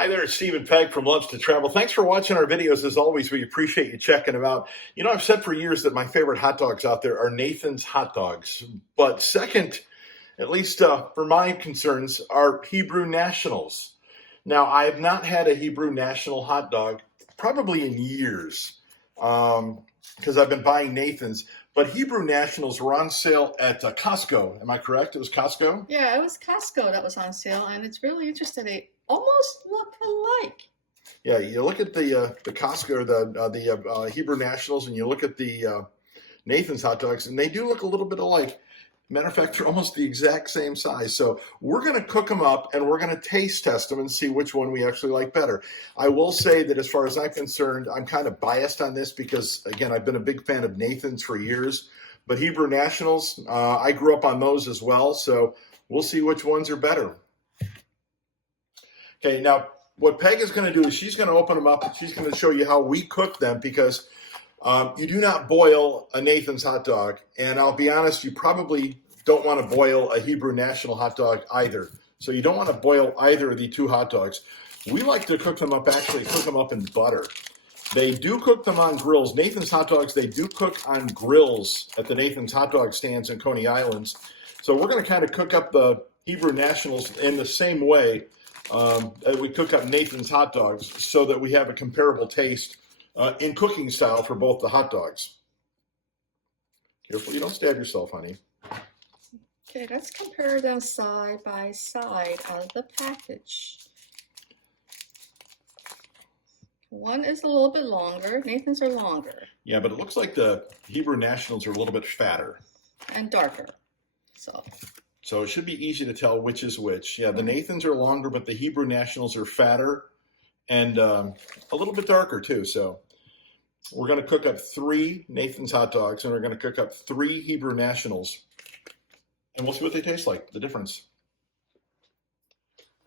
Hi there, it's Steve and Peg from Luvs to Travel. Thanks for watching our videos. As always, we appreciate you checking them out. You know, I've said for years that my favorite hot dogs out there are Nathan's hot dogs. But second, at least for my concerns, are Hebrew Nationals. Now, I have not had a Hebrew National hot dog probably in years because I've been buying Nathan's. But Hebrew Nationals were on sale at Costco. Am I correct? It was Costco? Yeah, it was Costco that was on sale, and it's really interesting. They almost look alike. Yeah, you look at the Costco, the Hebrew Nationals, and you look at the Nathan's hot dogs, and they do look a little bit alike. Matter of fact, they're almost the exact same size. So we're going to cook them up, and we're going to taste test them and see which one we actually like better. I will say that as far as I'm concerned, I'm kind of biased on this because, again, I've been a big fan of Nathan's for years. But Hebrew Nationals, I grew up on those as well, so we'll see which ones are better. Okay, now what Peg is going to do is she's going to open them up and she's going to show you how we cook them because you do not boil a Nathan's hot dog. And I'll be honest, you probably don't want to boil a Hebrew National hot dog either. So you don't want to boil either of the two hot dogs. We like to cook them up, actually cook them up in butter. They do cook them on grills. Nathan's hot dogs, they do cook on grills at the Nathan's hot dog stands in Coney Islands. So we're going to kind of cook up the Hebrew Nationals in the same way that we cook up Nathan's hot dogs so that we have a comparable taste in cooking style for both the hot dogs. Careful you don't stab yourself, honey. Okay, let's compare them side by side out of the package. One is a little bit longer. Nathan's are longer. Yeah, but it looks like the Hebrew Nationals are a little bit fatter. And darker. So it should be easy to tell which is which. Yeah, the Nathan's are longer, but the Hebrew Nationals are fatter and a little bit darker too. So we're going to cook up 3 Nathan's hot dogs and we're going to cook up 3 Hebrew Nationals. And we'll see what they taste like, the difference.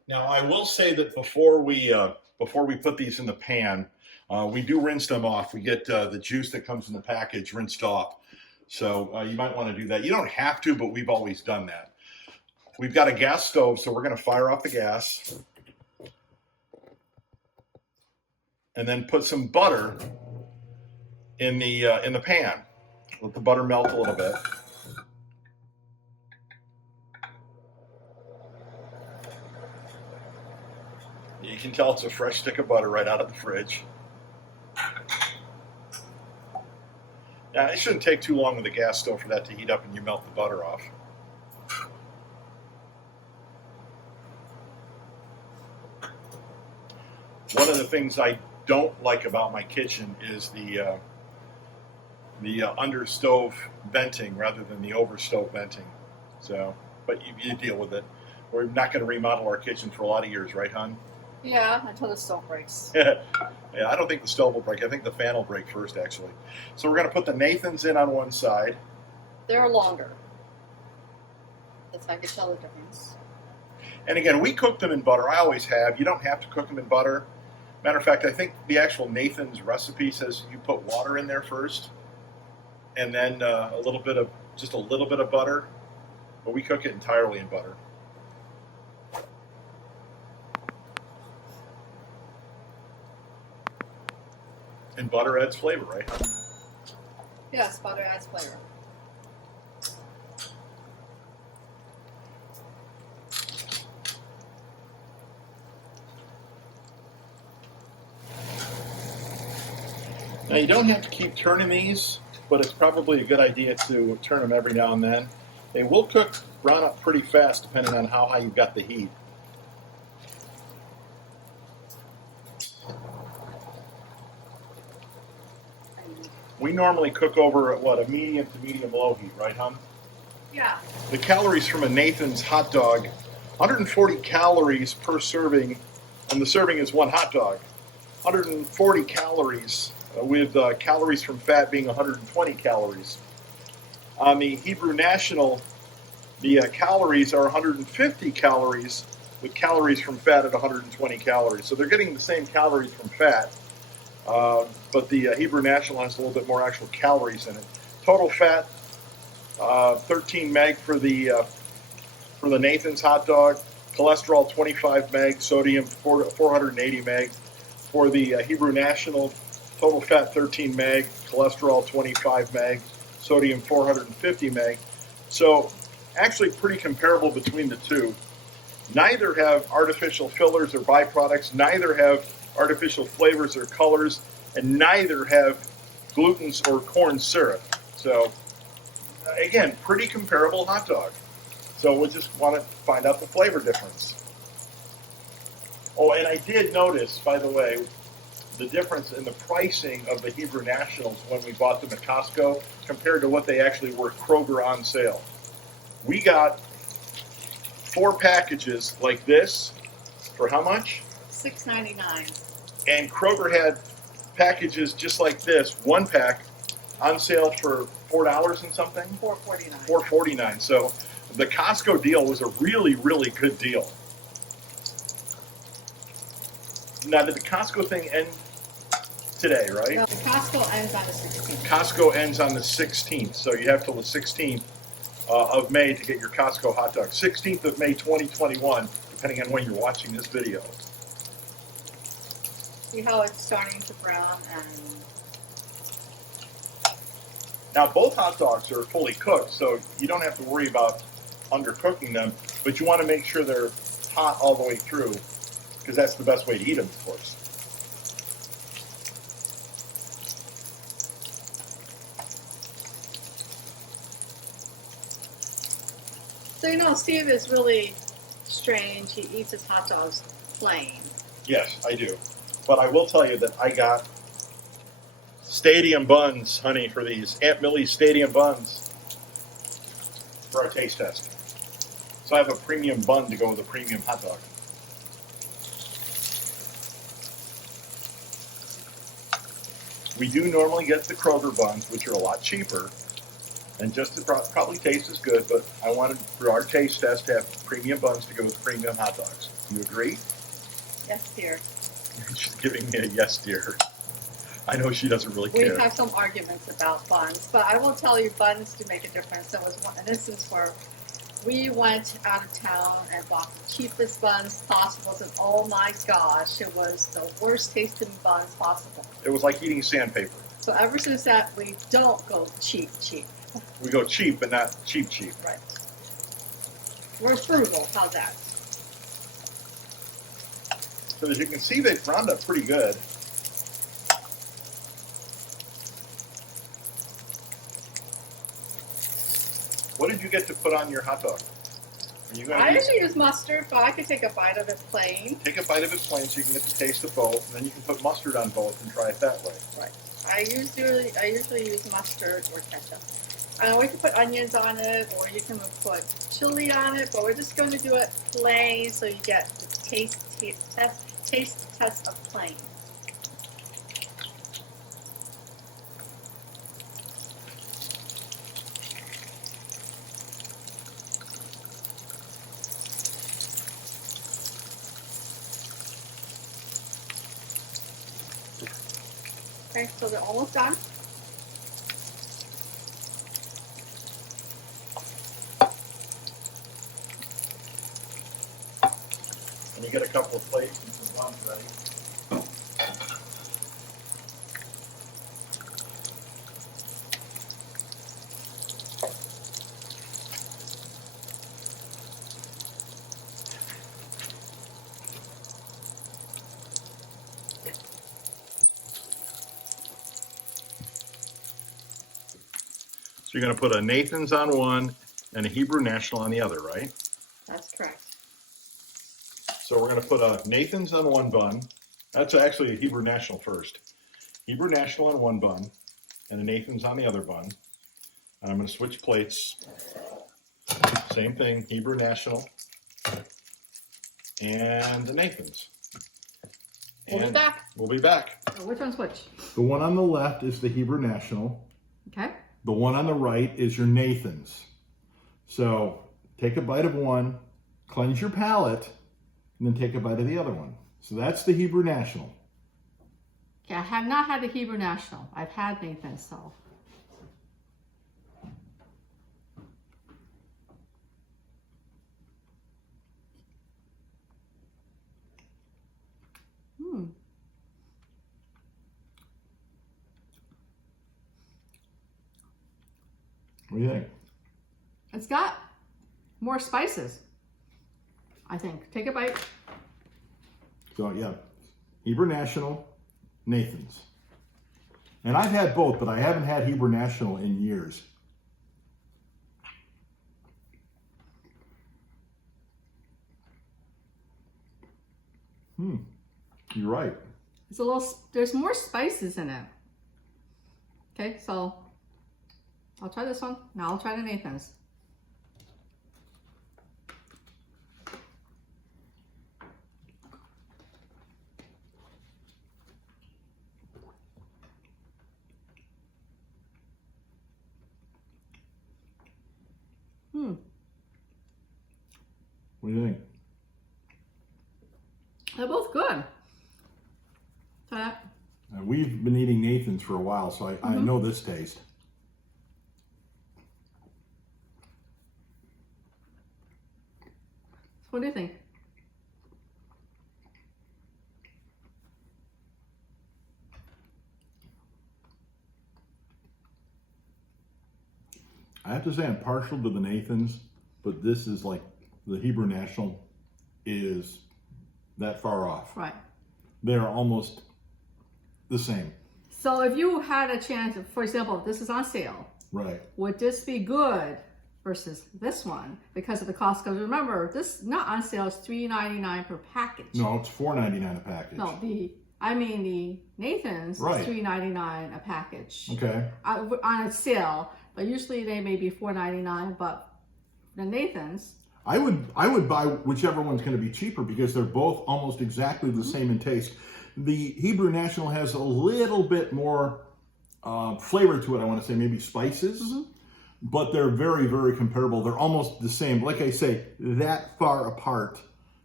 Now, I will say that before we put these in the pan, we do rinse them off. We get the juice that comes in the package rinsed off. So you might want to do that. You don't have to, but we've always done that. We've got a gas stove, so we're going to fire off the gas. And then put some butter in the pan. Let the butter melt a little bit. You can tell it's a fresh stick of butter right out of the fridge. Now, it shouldn't take too long with the gas stove for that to heat up and you melt the butter off. One of the things I don't like about my kitchen is the under stove venting rather than the over stove venting. So, but you deal with it. We're not going to remodel our kitchen for a lot of years, right, hon? Yeah, until the stove breaks. Yeah, I don't think the stove will break. I think the fan will break first, actually. So we're going to put the Nathan's in on one side. They're longer. That's how I can tell the difference. And again, we cook them in butter. I always have. You don't have to cook them in butter. Matter of fact, I think the actual Nathan's recipe says you put water in there first, and then just a little bit of butter. But we cook it entirely in butter. And butter adds flavor, right? Yes, butter adds flavor. Now, you don't have to keep turning these, but it's probably a good idea to turn them every now and then. They will brown up pretty fast depending on how high you've got the heat. We normally cook over at a medium to medium low heat, right, hon? Yeah. The calories from a Nathan's hot dog, 140 calories per serving, and the serving is one hot dog. 140 calories, with calories from fat being 120 calories. On the Hebrew National, the calories are 150 calories, with calories from fat at 120 calories. So they're getting the same calories from fat. But the Hebrew National has a little bit more actual calories in it. Total fat, 13 meg for the Nathan's hot dog, cholesterol 25 meg, sodium 480 meg. For the Hebrew National, total fat 13 meg, cholesterol 25 meg, sodium 450 meg. So actually pretty comparable between the two. Neither have artificial fillers or byproducts, neither have artificial flavors or colors, and neither have gluten or corn syrup. So again, pretty comparable hot dog. So we just want to find out the flavor difference. Oh, and I did notice, by the way, the difference in the pricing of the Hebrew Nationals when we bought them at Costco compared to what they actually were at Kroger on sale. We got 4 packages like this for how much? $6.99. And Kroger had packages just like this, 1 pack, on sale for $4 and something? $4.49. $4.49. So the Costco deal was a really, really good deal. Now, did the Costco thing end today, right? No, the Costco ends on the 16th. Costco ends on the 16th, so you have till the 16th of May to get your Costco hot dog. 16th of May 2021, depending on when you're watching this video. See how it's starting to brown and Now, both hot dogs are fully cooked, so you don't have to worry about undercooking them, but you want to make sure they're hot all the way through, because that's the best way to eat them, of course. so you know Steve is really strange. He eats his hot dogs plain. Yes, I do. But I will tell you that I got stadium buns, honey, for these. Aunt Millie's stadium buns for our taste test. So I have a premium bun to go with a premium hot dog. We do normally get the Kroger buns, which are a lot cheaper and just to probably taste as good, but I wanted for our taste test to have premium buns to go with premium hot dogs. You agree? Yes, dear. She's giving me a yes, dear. I know she doesn't really We care. have some arguments about buns, but I will tell you buns do make a difference. There was an instance where we went out of town and bought the cheapest buns possible, and oh my gosh, it was the worst tasting buns possible. It was like eating sandpaper. So ever since that, we don't go cheap. We go cheap, but not cheap. Right. We're frugal. How's that? So as you can see, they've browned up pretty good. What did you get to put on your hot dog? Are you I going to usually use mustard, but I could take a bite of it plain. take a bite of it plain so you can get the taste of both, and then you can put mustard on both and try it that way. Right. I usually use mustard or ketchup. We can put onions on it, or you can put chili on it, but we're just going to do it plain so you get the taste test of plain. Okay, so they're almost done. And you get a couple of plates and some buns ready. So you're going to put a Nathan's on one and a Hebrew National on the other, right? That's correct. So we're going to put a Nathan's on one bun. That's actually a Hebrew National first. Hebrew National on one bun and a Nathan's on the other bun. And I'm going to switch plates. Same thing, Hebrew National and the Nathan's. We'll be back. We'll be back. Oh, which one's which? The one on the left is the Hebrew National. Okay. The one on the right is your Nathan's. So take a bite of one, cleanse your palate, and then take a bite of the other one. So that's the Hebrew National. Okay, I have not had the Hebrew National. I've had Nathan's, so. What do you think? It's got more spices, I think. Take a bite. So yeah, Hebrew National, Nathan's. And I've had both, but I haven't had Hebrew National in years. You're right. It's a little, there's more spices in it. Okay, so I'll try this one. Now I'll try the Nathan's. What do you think? They're both good. Try that. We've been eating Nathan's for a while, so I know this taste. What do you think? I have to say I'm partial to the Nathan's, but this is like the Hebrew National is that far off. Right. They're almost the same. So if you had a chance, for example, this is on sale, Right. would this be good versus this one because of the cost? Because remember, this not on sale is $3.99 per package. No, it's $4.99 a package. No, the Nathan's Right. is $3.99 a package. Okay. On a sale, but usually they may be $4.99. But the Nathan's, I would buy whichever one's going to be cheaper because they're both almost exactly the same in taste. The Hebrew National has a little bit more flavor to it. I want to say maybe spices, but they're very, very comparable. They're almost the same. Like I say, that far apart.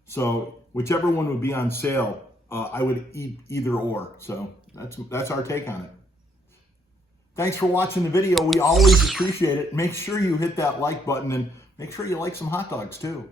So whichever one would be on sale, I would eat either or. So that's our take on it. Thanks for watching the video. We always appreciate it. Make sure you hit that like button and make sure you like some hot dogs too.